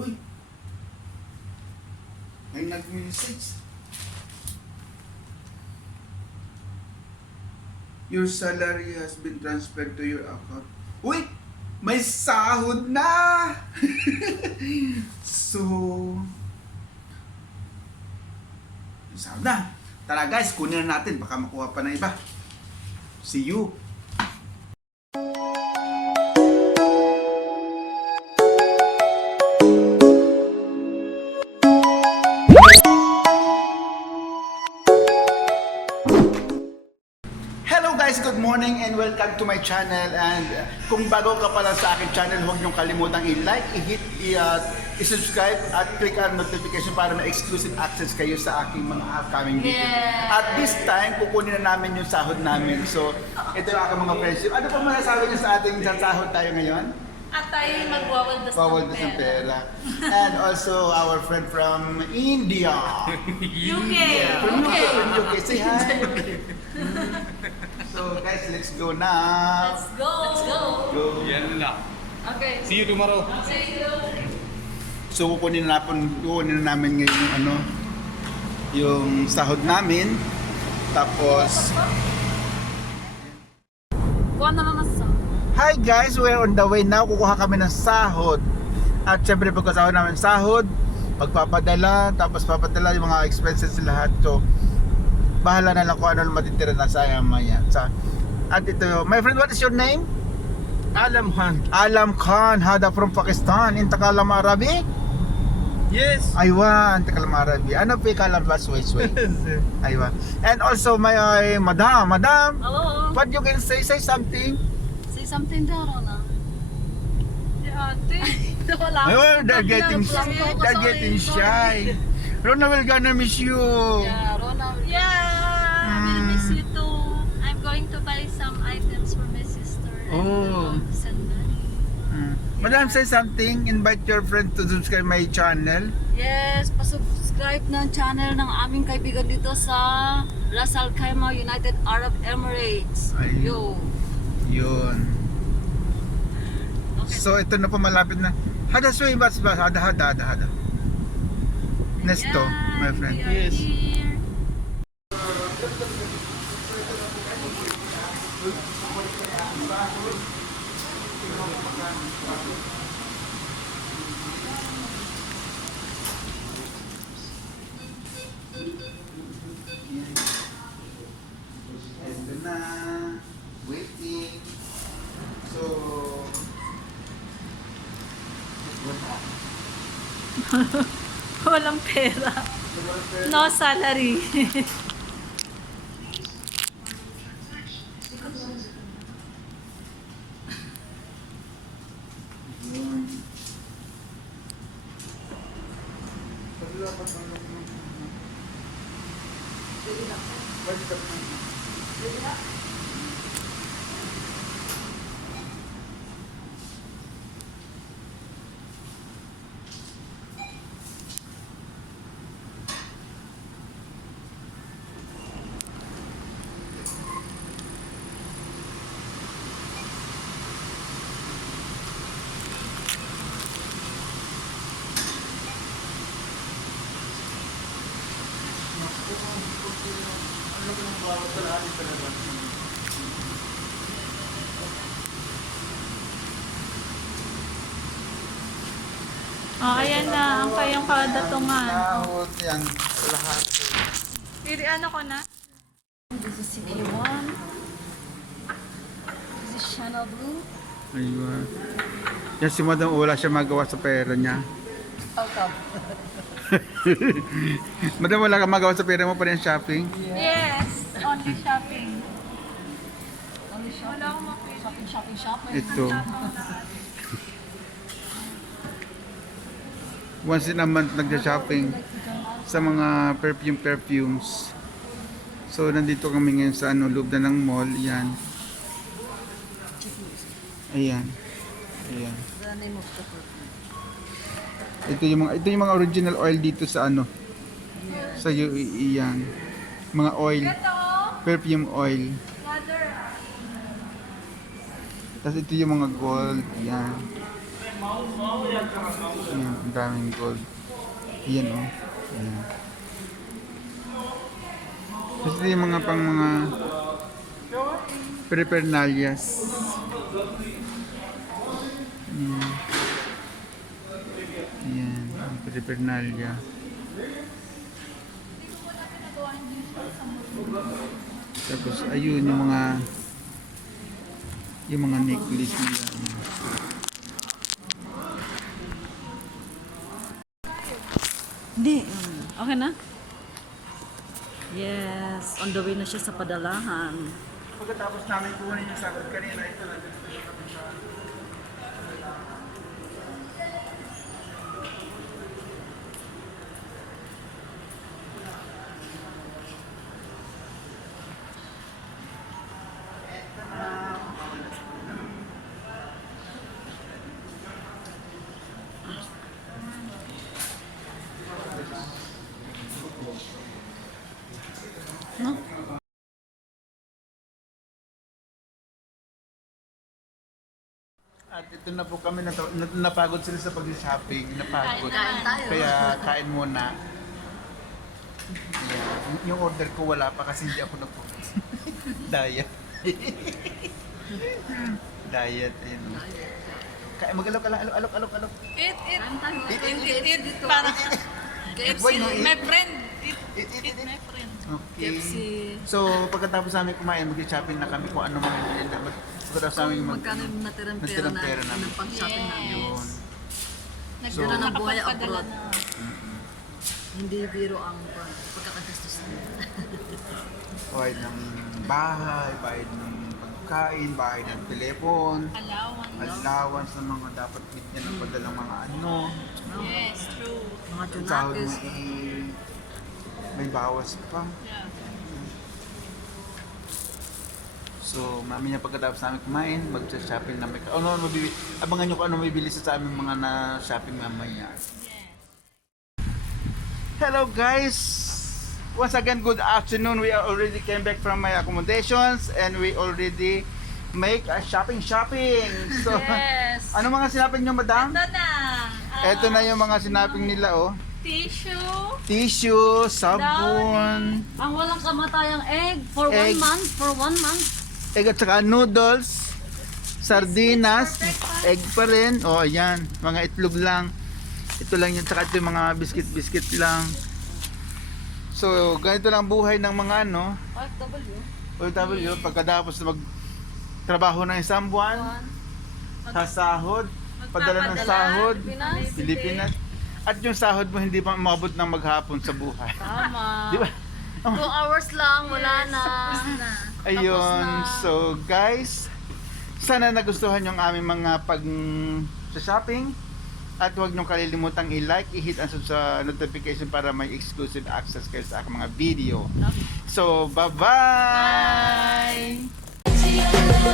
Uy! May nag-message. Your salary has been transferred to your account. Uy! May sahod na! So, may sahod na. Tara guys, kunin na natin. Baka makuha pa na iba. See you! Hello guys, good morning and welcome to my channel. And kung bago ka pala sa aking channel, huwag niyong kalimutang i-like, i-hit, i-subscribe at click ang notification para may exclusive access kayo sa aking mga upcoming video. At this time, kukunin na namin yung sahod namin. So, ito yung aking mga friendship. Ano pa masasabi niyo sa ating sahod tayo ngayon? At tayo magwawaldas ng pera. And also our friend from India. UK! From UK. Say hi. So guys, let's go now. Let's go! Let's go! Go. Yan na. Okay. See you tomorrow. See you! So kukunin na namin ngayon yung yung sahod namin. Tapos Kuha na lang sa. hi guys, we're on the way now. Kukuha kami ng sahod. At syempre pagkasahod namin sahod, magpapadala, tapos papadala yung mga expenses lahat. So bahala na lang kung ano matitira na sa maya. At ito, my friend, what is your name? Alam Khan. Alam Khan, Hada from Pakistan. In Takalam Arabi? Yes. Aywa, in Takalam Arabi. Ano pa ikalam ba? Sway. Aywa. And also my madam. Hello! What you can say something? Say something daw, Rona. Ate. Wala. Oh, they're getting shy. Rona will gonna miss you. Yeah, Rona. Yeah, I will miss you too. I'm going to buy some items for my sister. And Oh. going to send money. Madam, say something. Invite your friend to subscribe my channel. Yes, pasubscribe ng channel ng aming kaibigan dito sa Ras Al Khaimah, United Arab Emirates. Ayun. Yo. Yun. So ito na po malapit na. Hada sway bas. Hada. Nesto, my friend. We are Yes. here. Ito na. Waiting. So Walang pera. No salary. yun. Oh, ayan na. Ang kayong kadatungan. Sahod yan. Lahat. Pili ano ko na? This is CA1. This is Channel Blue. Ayun. Yan si Madam, wala siya magawa sa pera niya. Madam, wala ka magawa sa pera mo pa rin shopping? Yes. Only shopping. Only Wala akong mapili. shopping. Ito. Once in a month nagja-shopping sa mga perfumes. So nandito kami ngayon sa loob na ng mall. Yan. Ayan. The name of the perfume. Ito yung mga original oil dito sa sa UAE yan. Mga oil, perfume oil. Tapos ito yung mga gold, yan. Ayan, ang daming gold. Yan oh. Ayan. Kasi yung mga pang mga paraphernalia. Ayan. Ayan, ang paraphernalia. Tapos ayun yung mga necklace nila. Hindi. Okay na? Yes. On the way na siya sa padalahan. Pagkatapos namin kunin yung sakot kanina, ito lang. No? At ito na po kami, napagod sila sa pag-shopping, napagod. Kain tayo. Kaya kain muna. Ayan. Yung order ko wala pa kasi hindi ako nag-focus. Diet. Diet, ayun. Kain, mag-alok ka lang, alok. Eat. Kain tayo. Eat. Para Why no eat? my friend. Eat. My friend. Okay. KFC. So, pagkatapos namin kumain, mag-shopping na kami kung ano mga bilhin na. Pagkatapos namin Magkano yung natirang natirang pera pera na namin. ng pang-shopping namin. Yun. Nagdala So, na buhay kapagpadala abroad. na. Hindi biro ang pagkakagastos nila. Bayad ng bahay, bayad ng pagkain, bayad ng telepon, allowance ng mga dapat bigyan ng padalang mga ano. Yes, true. Mga Ang sahod mo Junakis. may bawas pa. Yeah. So, mamaya pagkatapos namin kumain, mag-shopping na may... abangan nyo kung ano may bili sa aming mga na-shopping mamaya. Hello guys! Once again, good afternoon. We are already came back from my accommodations and we already make a shopping. So, Yes. ano mga sinapin nyo, madam? Ito na. Ito na yung mga sinaping nila, oh. Tissue. Tissue, sabon, Ang walang kamatayang egg for Egg. 1 month. For 1 month. egg at saka noodles, sardinas, egg pa rin. O, ayan, mga itlog lang. Ito lang yun, saka ito yung mga biscuit lang. So, ganito lang buhay ng mga ano, OFW, pagkatapos na magtrabaho ng isang buwan, sasahod, padala ng sahod, Pilipinas. At yung sahod mo hindi pa umabot ng maghapon sa buhay. Tama. Di ba? 2 hours lang, wala na. Ayun, na. so guys, sana nagustuhan yung aming mga sa shopping at huwag niyong kalilimutang i-like, i-hit ang sa notification para may exclusive access kayo sa aking mga video. So, bye-bye! See you.